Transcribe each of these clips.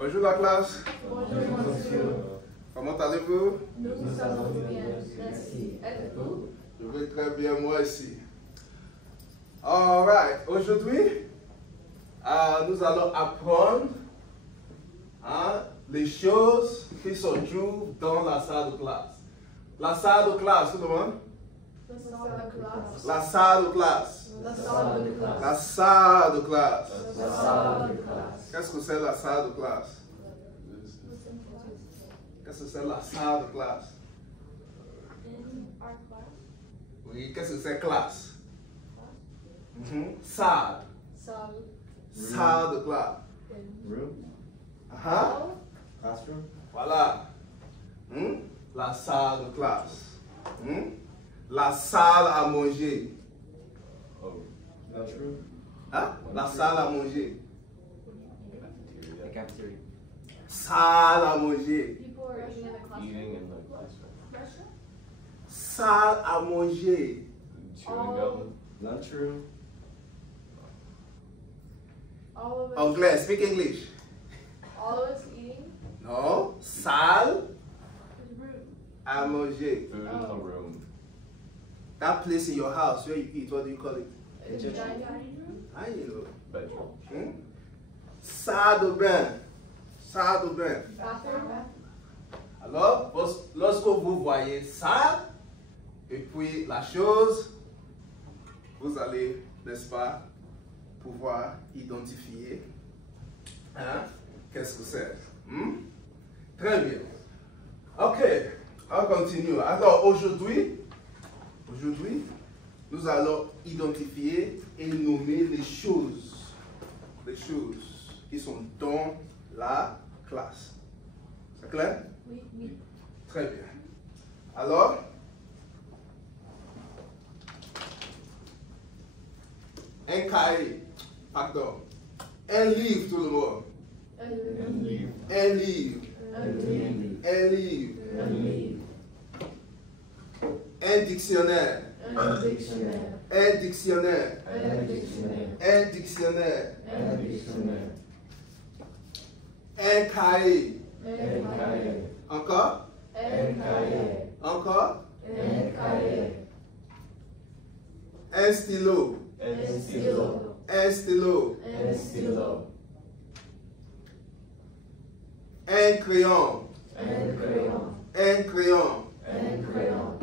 Bonjour la classe. Bonjour monsieur. Comment allez-vous? Nous allons bien, merci. Et vous? Je vais très bien moi aussi. Alright, aujourd'hui, nous allons apprendre les choses qui se trouvent dans la salle de classe. La salle de classe, tout le monde? La salle de classe. La salle de classe. La salle de classe. La salle de classe. La salle de classe. Qu'est-ce que c'est la salle de classe? Qu'est-ce que c'est la salle de classe? In our class. Oui, qu'est-ce que c'est classe? Salle. Salle. Salle de classe. Room? Classroom? Voilà. La salle de classe. La salle à manger. Oh. Lunchroom? La salle à manger. The cafeteria. Salle à manger. People are eating in the classroom. Eating in the classroom. Restaurant? Salle à manger. Chewing gum. Lunchroom? All of us. Anglais, speak English. All of us eating. No. Salle Room. à manger. Food in the room. That place in your house where you eat, what do you call it? Dining room. I know. Bedroom. Salle de bain. Salle de bain. Bathroom. Alors, lorsque vous voyez ça, et puis la chose, vous allez, n'est-ce pas, pouvoir identifier qu'est-ce que c'est. Très bien. Ok, on continue. Alors aujourd'hui, nous allons identifier et nommer les choses qui sont dans la classe. C'est clair? Oui, oui. Très bien. Alors, un cahier, pardon, un livre tout le monde, Un livre. un livre, Un livre. un livre, Un livre. un dictionnaire, Un dictionnaire. un dictionnaire, Un dictionnaire. un dictionnaire, Un dictionnaire. un cahier, Un cahier. encore, Un cahier. encore, Un cahier. un stylo, Un stylo. un stylo, Un stylo. un crayon, Un crayon. un crayon, Un crayon.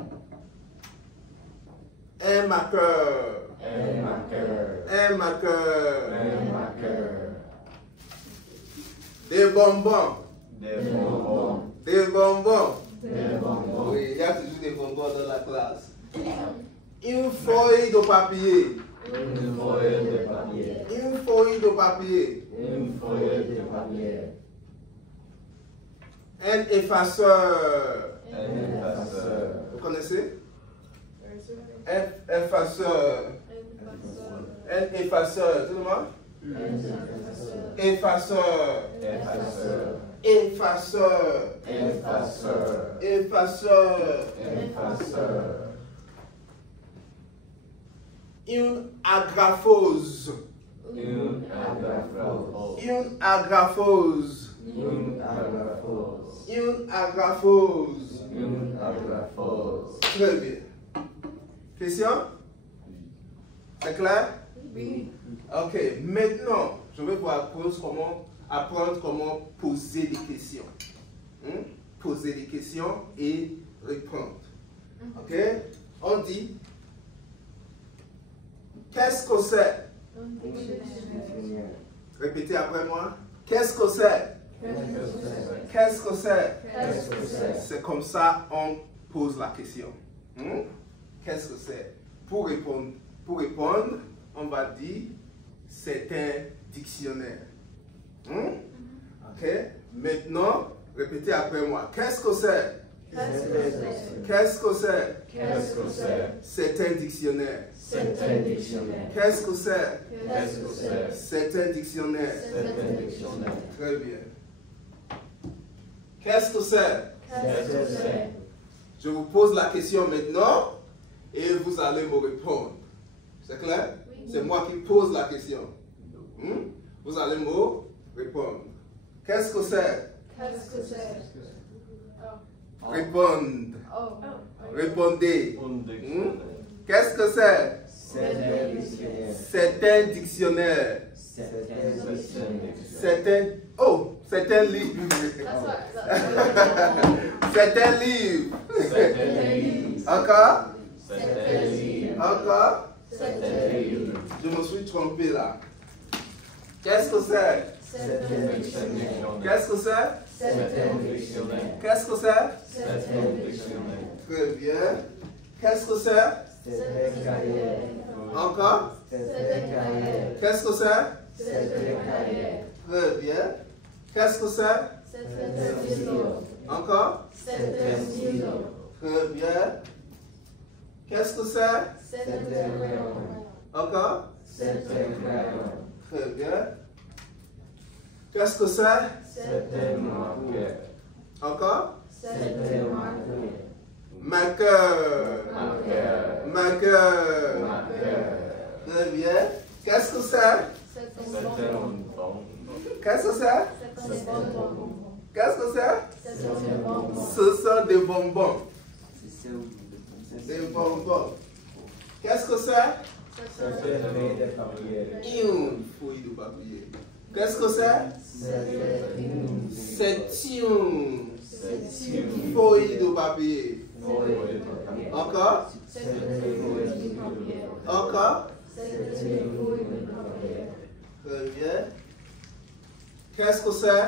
un marqueur, Un marqueur. un marqueur, Un marqueur. des bonbons, Des bonbons. des bonbons. Des bonbons. Oui, il y a toujours des bonbons dans la classe. Une feuille de papier. Une feuille de papier. Une feuille de papier. Une feuille de papier. Un effaceur. Un effaceur. Vous connaissez? Un effaceur. Un effaceur. Tout le monde? Un Effaceur. effaceur. Effaceur. Effaceur. Effaceur. Effaceur. Une agraphose. Une agraphose. Une agraphose. Une agraphose. Une agraphose. Une agraphose. Très bien. Question? C'est clair? Oui. Ok, maintenant, je vais vous apprendre comment poser des questions. Poser des questions et répondre. Ok? On dit, qu'est-ce que c'est? Un dictionnaire. Répétez après moi. Qu'est-ce que c'est? Qu'est-ce que c'est? Qu'est-ce que c'est? Qu'est-ce que c'est? C'est comme ça on pose la question. Qu'est-ce que c'est? Pour répondre, on va dire c'est un dictionnaire. Ok? Maintenant, répétez après moi. Qu'est-ce que c'est? Qu'est-ce que c'est? Qu'est-ce que c'est? Qu'est-ce que c'est? C'est un dictionnaire. C'est un dictionnaire. Qu'est-ce que c'est? Qu'est-ce que c'est? C'est un dictionnaire. C'est un dictionnaire. Très bien. Qu'est-ce que c'est? Qu'est-ce que c'est? Je vous pose la question maintenant et vous allez me répondre. C'est clair? Oui. C'est moi qui pose la question. Vous allez me répondre. Qu'est-ce que c'est? Qu'est-ce que c'est? Répondre. Oh. Répondez. Un dictionnaire. Qu'est-ce que c'est? C'est un dictionnaire. C'est un dictionnaire. C'est un dictionnaire. C'est un... Oh, c'est un livre. That's what. C'est un livre. C'est un livre. Encore? C'est un livre. Encore? C'est un livre. Je me suis trompé là. Qu'est-ce que c'est? C'est un dictionnaire. Qu'est-ce que c'est? C'est un dictionnaire. Qu'est-ce que c'est? C'est un dictionnaire. Très bien. Qu'est-ce que c'est? C'est un cahier. Encore? C'est un cahier. Qu'est-ce que c'est? C'est un cahier. Très bien. Qu'est-ce que c'est? C'est un stylo. Encore? C'est un stylo. Très bien. Qu'est-ce que c'est? C'est un crayon. Encore? C'est un crayon. Très bien. Qu'est-ce que c'est? C'est C'est un un marqueur. Encore? C'est C'est un un marqueur. marqueur. Marqueur. Marqueur. Marqueur. Très bien. Qu'est-ce que c'est? C'est C'est un bonbon. un bon. Qu'est-ce que c'est? C'est un bonbon. Qu'est-ce que c'est? C'est un bonbon. Ce sont des bonbons. C'est Des bonbons. Qu'est-ce que c'est? C'est un C'est un feuille de papier. Une feuille de papier. Qu'est-ce que c'est? C'est une C'est une C'est feuille de papier. feuille de papier. Encore? C'est une feuille de papier. Encore? C'est une feuille de papier. Très bien. Qu'est-ce que c'est?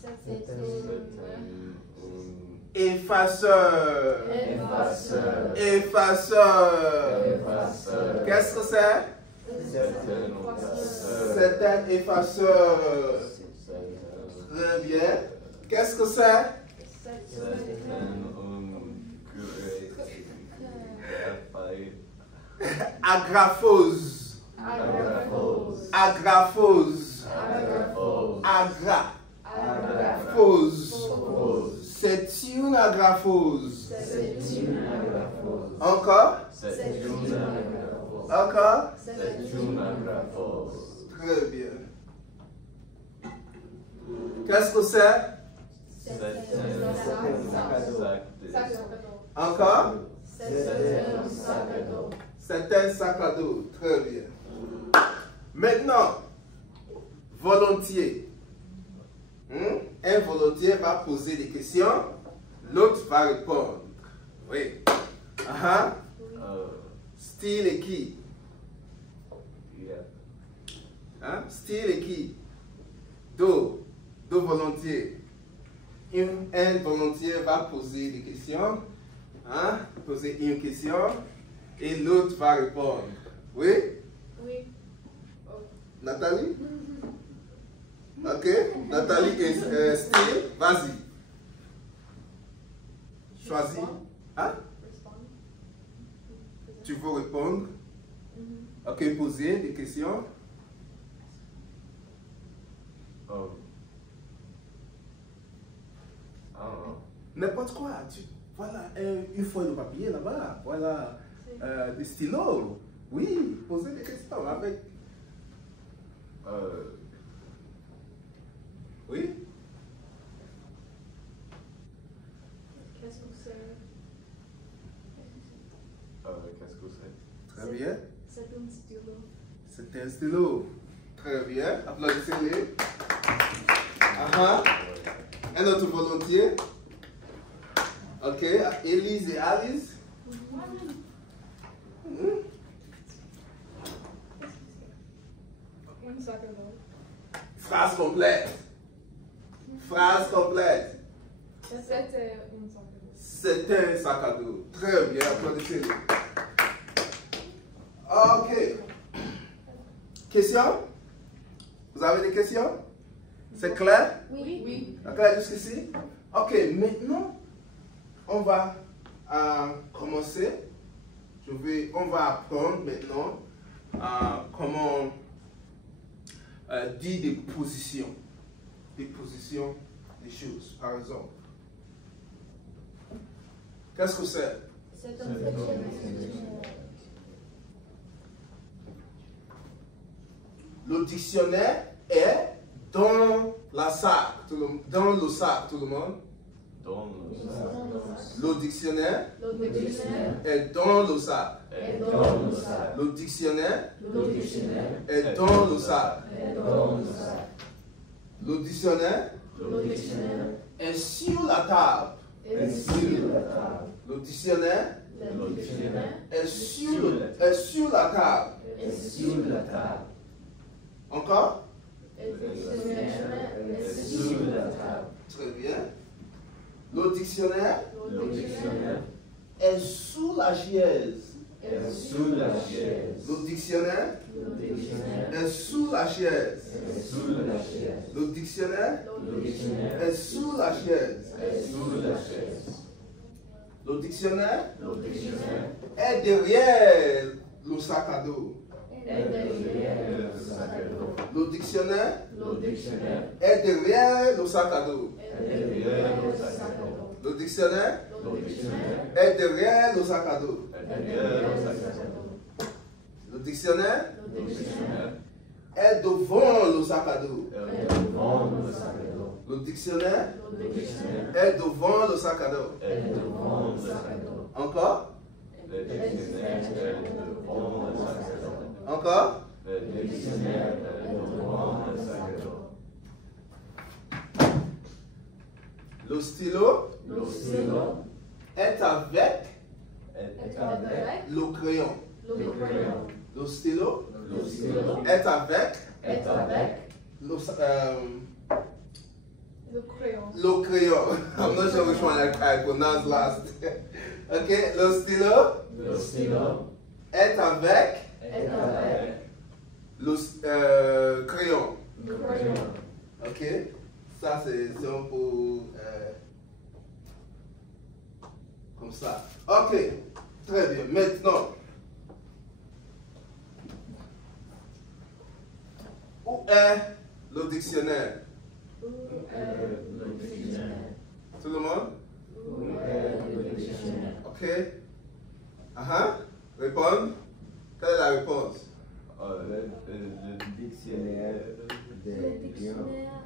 C'est Effaceur. Effaceur. Effaceur. Effaceur. Qu'est-ce que c'est? C'est un effaceur. Très bien. Qu'est-ce que c'est? C'est un curé. Agraphose. Agraphose. Agraphose. Agraphose. Agraphose. C'est une agraphose. C'est une agraphose. Encore? C'est C'est une une agraphose. Encore? C'est une agraphose. Très bien. Qu'est-ce que c'est? C'est un sac de Encore? C'est un sac à dos. C'est un sac à dos. Très bien. Maintenant, volontiers. Un volontiers va poser des questions, l'autre va répondre. Oui. Style et qui? Yeah. Style et qui? Deux volontiers. Un volontiers va poser des questions, poser une question, et l'autre va répondre. Oui? Oui. Nathalie? Ok? Nathalie et Style, vas-y. Choisis. Hein? Tu veux répondre? Ok, poser des questions. Oh. I don't know. N'importe quoi. Voilà une feuille de papier là-bas. Voilà des stylos. Oui, posez des questions avec. Oui? Qu'est-ce que c'est? Qu'est-ce que c'est? Très bien. C'est un stylo. C'est un stylo. Très bien. Applaudissez-les. Un autre volontiers. Ok. Élise et Alice. Un sac à dos. Phrase complète. Phrase complète. C'était un sac à dos. C'est un sac à dos. Très bien. Applaudissez-les. Ok. Questions? Vous avez des questions? C'est clair? Oui. Oui. Clair jusqu'ici? Ok, maintenant, on va commencer. On va apprendre maintenant comment dire des positions. Des positions des choses, par exemple. Qu'est-ce que c'est? C'est un dictionnaire. Le dictionnaire est dans la salle. dans le sac, tout le monde. Dans le sac. Le dictionnaire Le dictionnaire est dans le sac. est dans le sac. Le dictionnaire Le dictionnaire est dans le sac. est dans le sac. Le dictionnaire Le dictionnaire est sur la table. est sur la table. Le dictionnaire Le dictionnaire est sur la table. est sur la table. Encore? Le dictionnaire est sur la table. Très bien. Le dictionnaire Le dictionnaire est sous la chaise. est sous la chaise. Le dictionnaire Le dictionnaire est sous la chaise. est sous la chaise. Le dictionnaire Le dictionnaire est sous la chaise. est sous la chaise. Le dictionnaire Le dictionnaire est derrière le sac à dos. est derrière le sac à dos. Le dictionnaire Le dictionnaire est derrière le sac à dos. est derrière le sac à dos. Le dictionnaire Le dictionnaire est derrière le sac à dos. est derrière le sac à dos. Le dictionnaire Le dictionnaire est devant le sac à dos. est devant le sac à dos. Le dictionnaire Le dictionnaire est devant le sac à dos. est devant le sac à dos. Encore? Le dictionnaire est devant le sac à dos. Encore? Le dictionnaire est devant le sac à dos. Le stylo Le stylo est avec est avec le crayon. le crayon. Le stylo Le stylo est avec est avec le crayon. crayon. I'm not sure which one I pronounced last. Okay, le stylo Le stylo est avec est avec le crayon. le crayon. Ok, ça c'est un peu comme ça. Ok, très bien. Maintenant, où est le dictionnaire? Où est le dictionnaire? Tout le monde? Où est le dictionnaire? Ok. Répondre. Quelle est la réponse? Le dictionnaire Le dictionnaire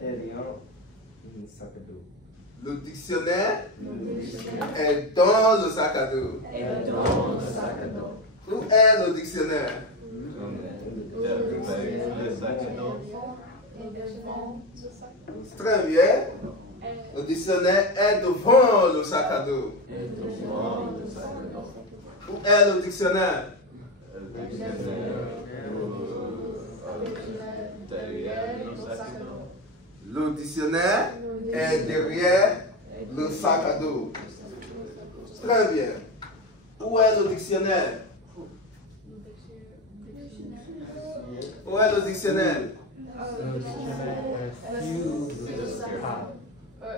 derrière le sac à dos. Le dictionnaire Le dictionnaire est dans le sac à dos. est dans le sac à dos. Où est le dictionnaire? le sac à dos. Très bien. Le dictionnaire est devant le sac à dos. Est devant le sac à dos. Où est le dictionnaire? Le dictionnaire derrière le sac à dos. Le dictionnaire est derrière le sac à dos. Très bien. Où est le dictionnaire? Où est le dictionnaire?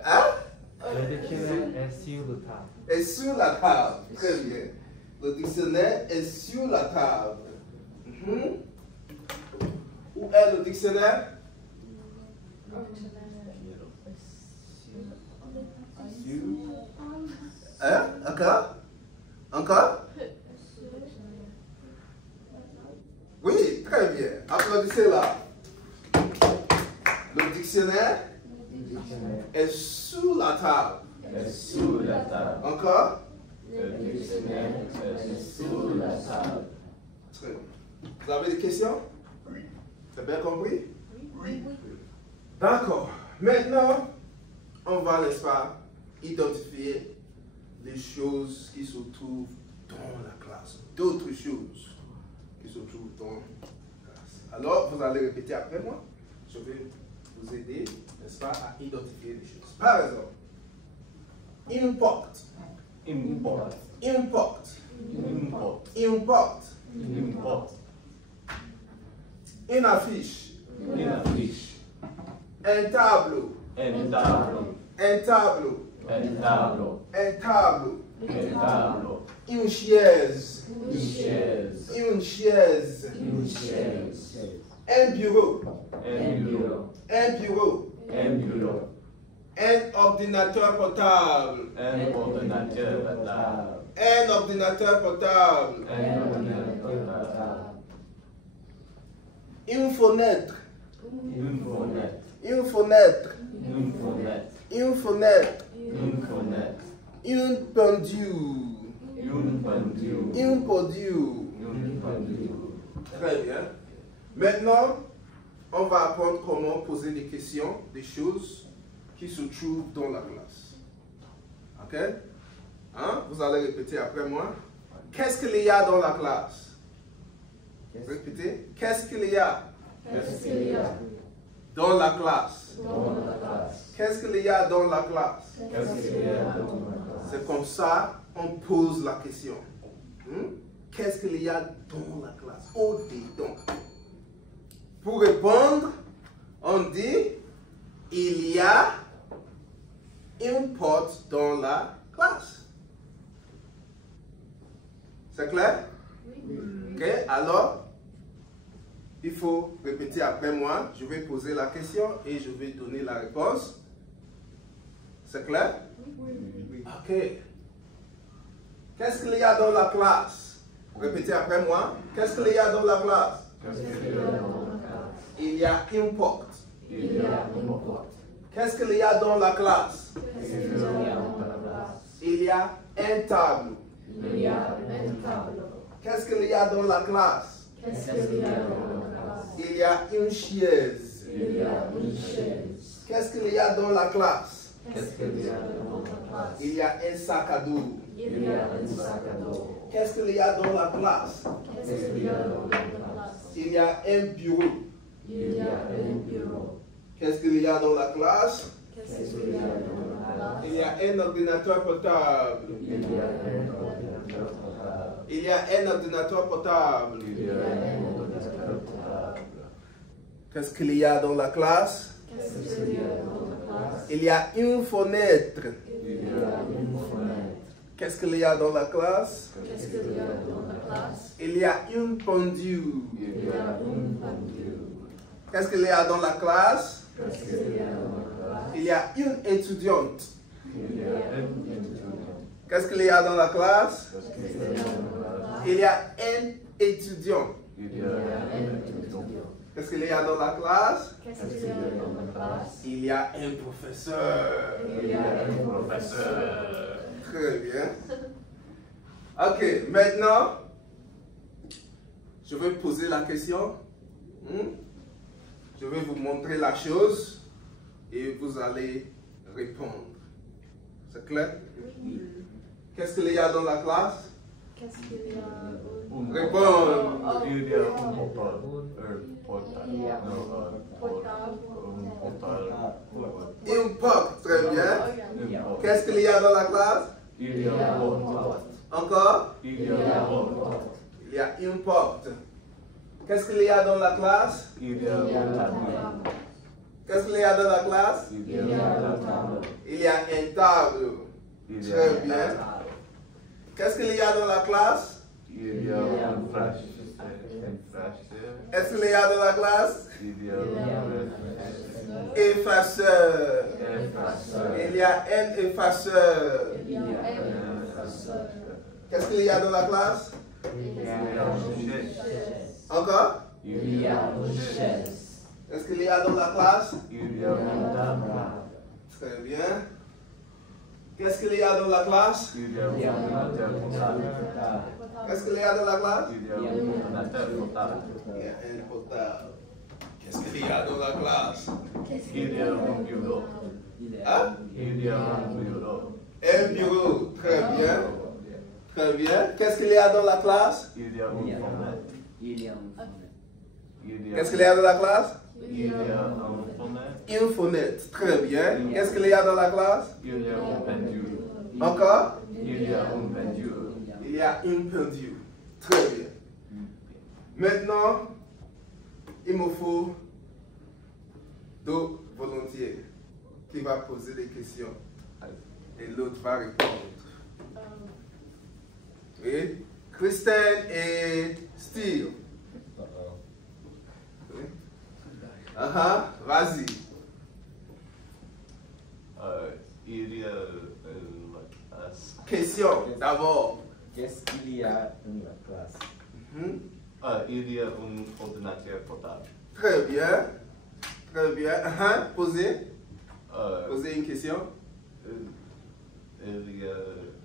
Hein? Le dictionnaire est sur le table. Est sur la table. Très bien. Le dictionnaire est sur la table. Où est le dictionnaire? Hein? Encore? Encore? Oui, très bien. Applaudissez-la. Le dictionnaire est sous la table. Est sous la table. Encore? Le dictionnaire est sous la table. Très bien. Vous avez des questions? Oui. Vous avez bien compris? Oui. D'accord. Maintenant, on va, n'est-ce pas, identifier les choses qui se trouvent dans la classe. D'autres choses qui se trouvent dans la classe. Alors, vous allez répéter après moi. Je vais vous aider, n'est-ce pas, à identifier les choses. Par exemple, import. Import. Import. Import. Import. Import. Une affiche. Une affiche. Un tableau. Un tableau. Un tableau. Un tableau. Un tableau. Un tableau. Une chaise. Une chaise. Une chaise. Une chaise. Un bureau. Un bureau. Un bureau. Un bureau. Un ordinateur portable. Un ordinateur portable. Un ordinateur portable. Un ordinateur portable. Une fenêtre. Une fenêtre. Une fenêtre. Une fenêtre. Une fenêtre. Une fenêtre. Une pendule. Une pendule. Une pendule. Une pendule. Très bien. Maintenant, on va apprendre comment poser des questions, des choses qui se trouvent dans la classe. Ok? Hein? Vous allez répéter après moi. Qu'est-ce qu'il y a dans la classe? Répétez. Qu'est-ce qu'il y a Qu'est-ce qu'il y a dans la classe? dans la classe? Qu'est-ce qu'il y a dans la classe? Qu'est-ce qu'il y a dans la classe? C'est comme ça on pose la question. Qu'est-ce qu'il y a dans la classe? Au-dedans. Pour répondre, on dit il y a une porte dans la classe. C'est clair? Ok, alors, il faut répéter après moi. Je vais poser la question et je vais donner la réponse. C'est clair? Ok. Qu'est-ce qu'il y a dans la classe? Répétez après moi. Qu'est-ce qu'il y a dans la classe? Qu'est-ce qu'il y a dans la classe? Il y a une porte. Il y a une porte. Qu'est-ce qu'il y a dans la classe? Qu'est-ce qu'il y a dans la classe? Il y a un tableau. Il y a un tableau. Qu'est-ce qu'il y a dans la classe? Qu'est-ce qu'il y a dans la classe? Il y a une chaise. Il y a une chaise. Qu'est-ce qu'il y a dans la classe? Qu'est-ce qu'il y a dans la classe? Il y a un sac à dos. Il y a un sac à dos. Qu'est-ce qu'il y a dans la classe? Qu'est-ce qu'il y a dans la classe? Il y a un bureau. Il y a un bureau. Qu'est-ce qu'il y a dans la classe? Qu'est-ce qu'il y a dans la classe? Il y a un ordinateur portable. Il y a un ordinateur portable. Il y a un ordinateur portable. Il y a un ordinateur portable. Qu'est-ce qu'il y a dans la classe? Qu'est-ce qu'il y a dans la classe? Il y a une fenêtre. Il y a une fenêtre. Qu'est-ce qu'il y a dans la classe? Qu'est-ce qu'il y a dans la classe? Il y a une pendule. Il y a une pendule. Qu'est-ce qu'il y a dans la classe? Qu'est-ce qu'il y a dans la classe? Il y a une étudiante. Il y a un étudiant. Qu'est-ce qu'il y a dans la classe? Qu'est-ce qu'il y a dans la classe? Il y a un étudiant. Il y a un étudiant. Qu'est-ce qu'il y a dans la classe? Qu'est-ce qu'il y a dans la classe? Il y a un professeur. Il y a un professeur. Très bien. Ok, maintenant, je vais poser la question. Je vais vous montrer la chose et vous allez répondre. C'est clair? Qu'est-ce qu'il y a dans la classe? Qu'est-ce qu'il y a? Répondre. Il y a un portable. Il y a Une porte, très bien. Qu'est-ce qu'il y a dans la classe? Il y a un portable. Encore? Il y a un portable. Il y a une porte. Qu'est-ce qu'il y a dans la classe? Il y a un tableau. Qu'est-ce qu'il y a dans la classe? Il y a un tableau. Il y a un tableau. Il y a Très bien. Qu'est-ce qu'il y a dans la classe? Il y a un flash. Est-ce qu'il y a dans la classe? Il y a un Effaceur. Il y a un effaceur. Il y a un professeur. Qu'est-ce qu'il y a dans la classe? Il y a une chaise. Encore? Il y a une chaise. Est-ce qu'il y a dans la classe? Il y a un tableau. Très bien. Qu'est-ce qu'il y a dans la classe? Il y a un ordinateur portable. Qu'est-ce qu'il y a dans la classe? Il y a un ordinateur portable. Il y a un portable. Qu'est-ce qu'il y a dans la classe? Il y a un bureau. Hein? Il y a un bureau. Un bureau. Très bien. Très bien. Qu'est-ce qu'il y a dans la classe? Il y a une fenêtre. Il y a une fenêtre. Qu'est-ce qu'il y a dans la classe? Il y a une fenêtre. Une fenêtre. Très bien. Qu'est-ce qu'il y a dans la classe? Il y a une pendule. Encore? Il y a une pendule. Il y a une pendule. Très bien. Maintenant, il me faut deux volontaires qui vont poser des questions et l'autre va répondre. Oui? Christelle et Steve. Oui? Vas-y. Il y a la classe. Question d'abord. Qu'est-ce qu'il y a dans la classe? Mhm. Il y a un ordinateur portable. Très bien. Très bien. Posez. Posez une question.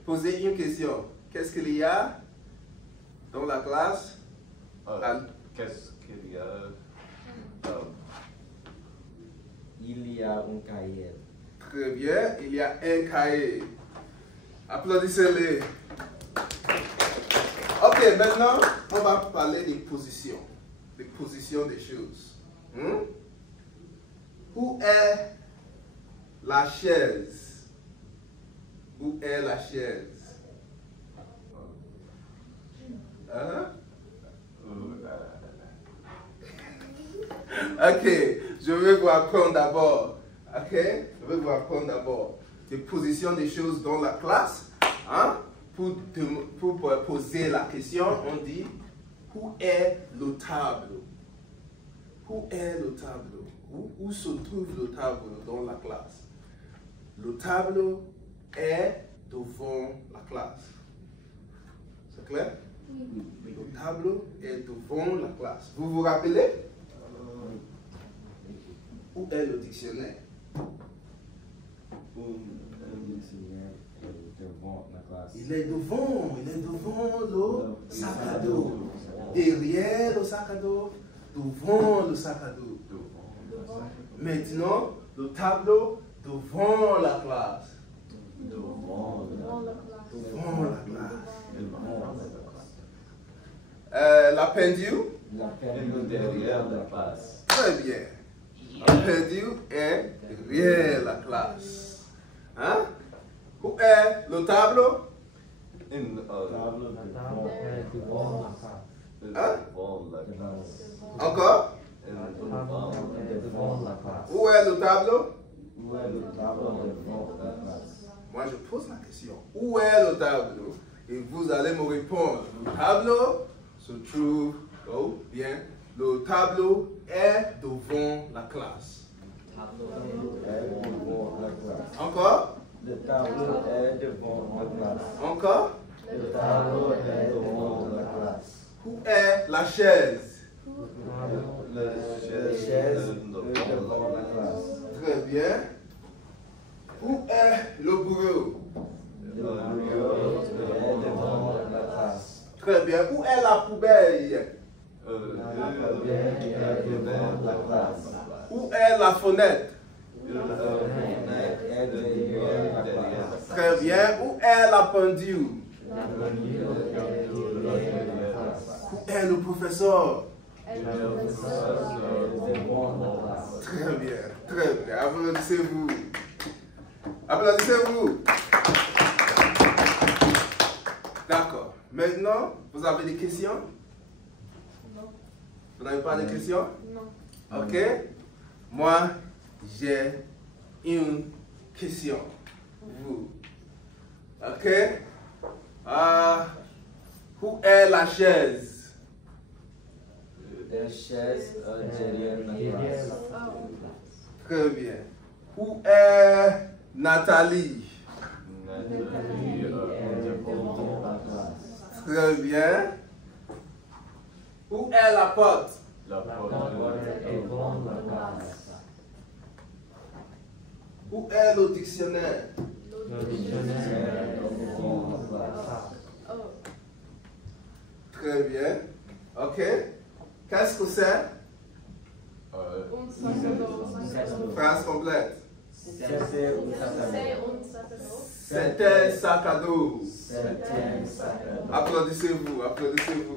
Posez une question. Qu'est-ce qu'il y a dans la classe? Qu'est-ce qu'il y a? Il y a un cahier. Très bien. Il y a un cahier. Applaudissez-les. Ok, maintenant, on va parler des positions. Des positions des choses. Où est la chaise? Où est la chaise? Ok, je vais vous apprendre d'abord. Ok, je vais vous apprendre d'abord des positions des choses dans la classe. Pour poser la question, on dit où est le tableau? Où est le tableau? Où se trouve le tableau dans la classe? Le tableau est devant la classe. C'est clair? Le tableau est devant la classe. Vous vous rappelez? Où est le dictionnaire? Devant la classe. Il est devant le sac à dos. Derrière le sac à dos, devant le sac à dos. Maintenant, le tableau devant la classe. Devant la classe. La pendule? La pendule derrière la classe. Très bien. La pendule est derrière la classe. Où est le tableau? Encore? Où est le tableau? Moi, je pose la question. Où est le tableau? Et vous allez me répondre. Le tableau se trouve, bien, le tableau est devant la classe. Encore? Le tableau est devant la classe. Encore? Le tableau est devant la classe. Où est la chaise? La chaise est devant la classe. Très bien. Où est le bureau? Le bureau est devant la classe. Très bien. Où est la poubelle? La poubelle est devant la classe. Où est la fenêtre? La fenêtre est derrière la classe. Très bien. Où est la pendule? La pendule est derrière la classe. Où est le professeur? Le professeur est devant la classe. Très bien. Très bien. Applaudissez-vous. Applaudissez-vous. D'accord. Maintenant, vous avez des questions? Non. Vous n'avez pas de questions? Non. Ok. Moi, j'ai une question pour vous. Ok. Où est la chaise? La chaise est derrière la classe. Très bien. Où est Nathalie? Nathalie est devant la classe. Très bien. Où est la porte? La porte est devant la classe. Où est le dictionnaire? Le dictionnaire est devant la classe. Très bien. Ok. Qu'est-ce que c'est? Phrase complète. C'est un C'était un sac à dos. sac à dos. Applaudissez-vous, applaudissez-vous.